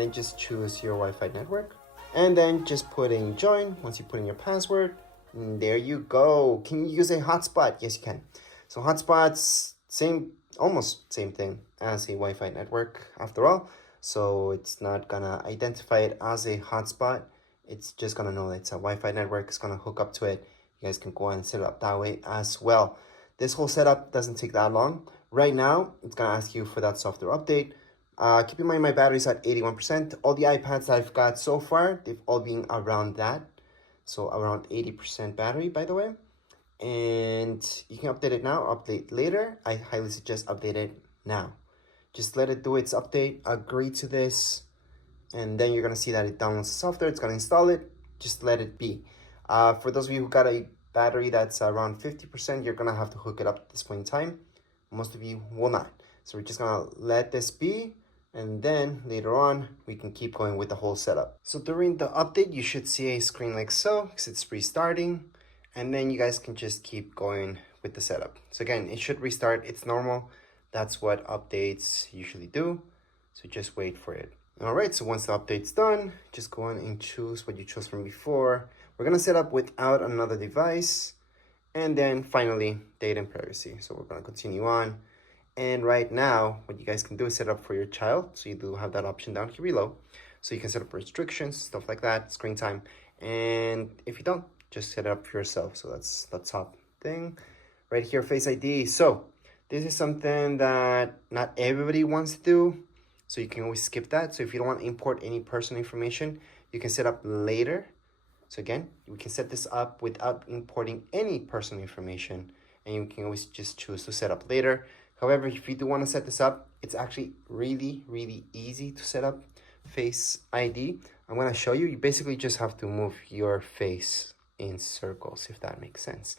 then just choose your Wi-Fi network. And then just put in join. Once you put in your password, there you go. Can you use a hotspot? Yes, you can. So hotspots, almost same thing as a Wi-Fi network after all. So it's not gonna identify it as a hotspot. It's just gonna know that it's a Wi-Fi network. It's gonna hook up to it. You guys can go and set it up that way as well. This whole setup doesn't take that long. Right now, it's gonna ask you for that software update. Keep in mind my battery's at 81%. All the iPads I've got so far, they've all been around that. So around 80% battery, by the way. And you can update it now, update later. I highly suggest update it now. Just let it do its update, agree to this, and then you're gonna see that it downloads the software, it's gonna install it, just let it be. For those of you who got a battery that's around 50%, you're gonna have to hook it up at this point in time. Most of you will not. So we're just gonna let this be, and then later on, we can keep going with the whole setup. So during the update, you should see a screen like so, because it's restarting, and then you guys can just keep going with the setup. So again, it should restart, it's normal. That's what updates usually do. So just wait for it. All right, so once the update's done, just go on and choose what you chose from before. We're gonna set up without another device. And then finally, data and privacy. So we're gonna continue on. And right now, what you guys can do is set up for your child. So you do have that option down here below. So you can set up restrictions, stuff like that, screen time. And if you don't, just set it up for yourself. So that's the top thing. Right here, Face ID. So this is something that not everybody wants to do. So you can always skip that. So if you don't want to import any personal information, you can set up later. So again, we can set this up without importing any personal information. And you can always just choose to set up later. However, if you do want to set this up, it's actually really, really easy to set up Face ID. I'm going to show you. You basically just have to move your face in circles, if that makes sense.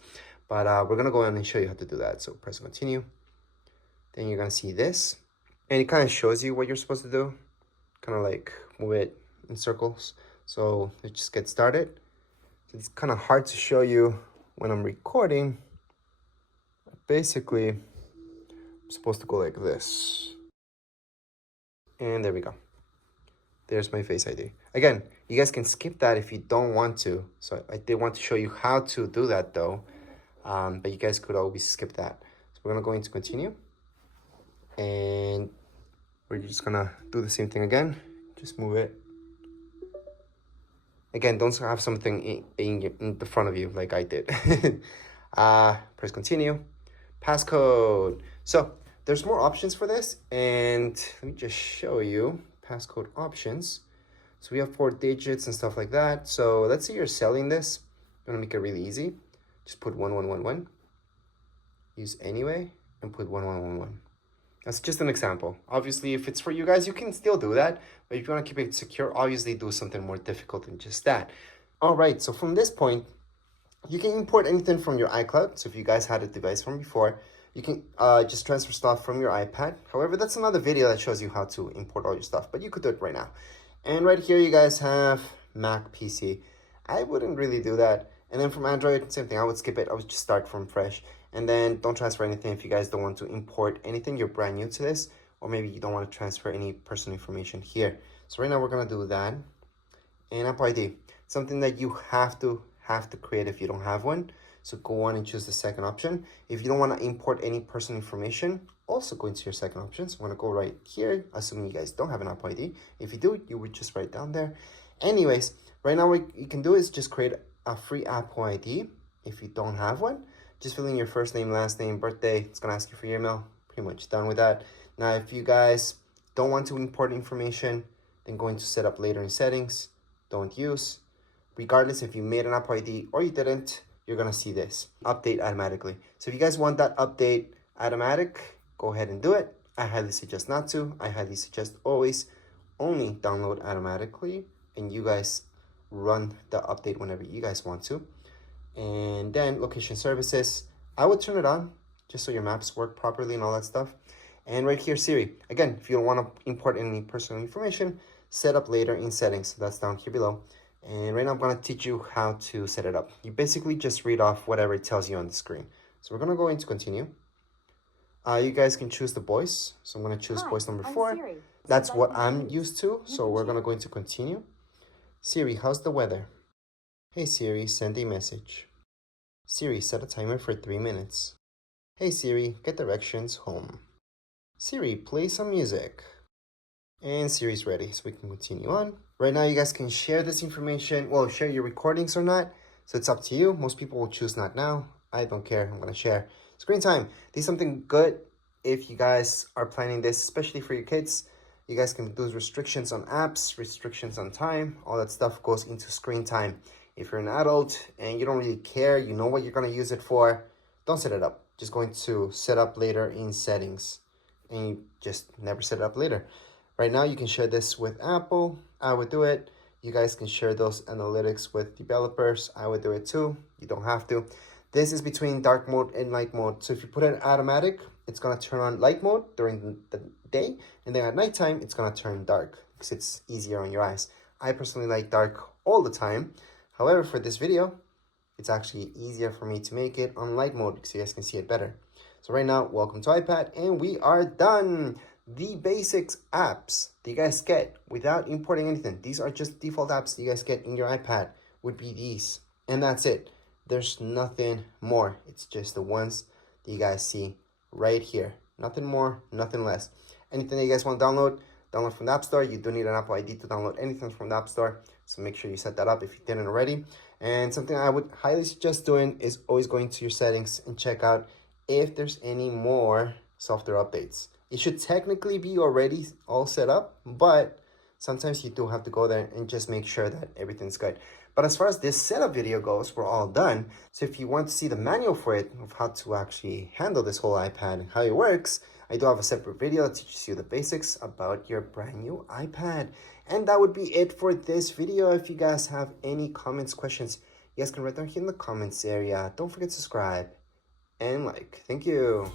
But we're going to go in and show you how to do that. So press continue. Then you're going to see this. And it kind of shows you what you're supposed to do. Kind of like move it in circles. So let's just get started. It's kind of hard to show you when I'm recording. Basically, I'm supposed to go like this. And there we go. There's my Face ID. Again, you guys can skip that if you don't want to. So I did want to show you how to do that though. But you guys could always skip that. So we're gonna go into continue. And we're just gonna do the same thing again. Just move it. Again, don't have something in the front of you like I did. Press continue. Passcode. So there's more options for this. And let me just show you passcode options. So we have 4 digits and stuff like that. So let's say you're selling this. You wanna make it really easy. Just put 1111. Use anyway and put 1111. That's just an example. Obviously, if it's for you guys, you can still do that. But if you want to keep it secure, obviously do something more difficult than just that. All right, so from this point, you can import anything from your iCloud. So if you guys had a device from before, you can just transfer stuff from your iPad. However, that's another video that shows you how to import all your stuff, but you could do it right now. And right here, you guys have Mac PC. I wouldn't really do that. And then from Android, same thing. I would skip it. I would just start from fresh. And then don't transfer anything if you guys don't want to import anything. You're brand new to this. Or maybe you don't want to transfer any personal information here. So right now we're going to do that. And Apple ID. Something that you have to create if you don't have one. So go on and choose the second option. If you don't want to import any personal information, also go into your second option. So I'm going to go right here, assuming you guys don't have an Apple ID. If you do, you would just write down there. Anyways, right now what you can do is just create a free Apple ID if you don't have one. Just fill in your first name, last name, birthday. It's gonna ask you for your email. Pretty much done with that. Now, if you guys don't want to import information, then go into setup later in settings. Don't use. Regardless if you made an Apple ID or you didn't, you're gonna see this. Update automatically. So if you guys want that update automatic, go ahead and do it. I highly suggest not to. I highly suggest always only download automatically and you guys run the update whenever you guys want to. And then location services, I would turn it on just so your maps work properly and all that stuff. And right here, Siri. Again, if you don't want to import any personal information, set up later in settings. So that's down here below. And right now I'm going to teach you how to set it up. You basically just read off whatever it tells you on the screen. So we're going to go into continue. You guys can choose the voice. So I'm going to choose voice number 4. Siri. That's Select what the I'm news. used to. So we're going to go into continue. Siri, how's the weather? Hey Siri, send a message. Siri, set a timer for 3 minutes. Hey Siri, get directions home. Siri, play some music. And Siri's ready, so we can continue on. Right now, you guys can share this information. Well, share your recordings or not. So it's up to you. Most people will choose not now. I don't care. I'm going to share. Screen time. This is something good if you guys are planning this, especially for your kids. You guys can do restrictions on apps, restrictions on time. All that stuff goes into screen time. If you're an adult and you don't really care, you know what you're going to use it for, don't set it up. Just going to set up later in settings. And you just never set it up later. Right now, you can share this with Apple. I would do it. You guys can share those analytics with developers. I would do it too. You don't have to. This is between dark mode and light mode. So if you put it in automatic, it's going to turn on light mode during the day. And then at nighttime, it's going to turn dark because it's easier on your eyes. I personally like dark all the time. However, for this video, it's actually easier for me to make it on light mode because you guys can see it better. So right now, welcome to iPad, and we are done. The basics apps that you guys get without importing anything. These are just default apps that you guys get in your iPad would be these. And that's it. There's nothing more. It's just the ones that you guys see right here. Nothing more, nothing less. Anything that you guys want to download from the App Store. You do need an Apple ID to download anything from the App Store. So make sure you set that up if you didn't already. And something I would highly suggest doing is always going to your settings and check out if there's any more software updates. It should technically be already all set up, but sometimes you do have to go there and just make sure that everything's good. But as far as this setup video goes, we're all done. So if you want to see the manual for it, of how to actually handle this whole iPad and how it works, I do have a separate video that teaches you the basics about your brand new iPad. And that would be it for this video. If you guys have any comments, questions, you guys can write down here in the comments area. Don't forget to subscribe and like. Thank you.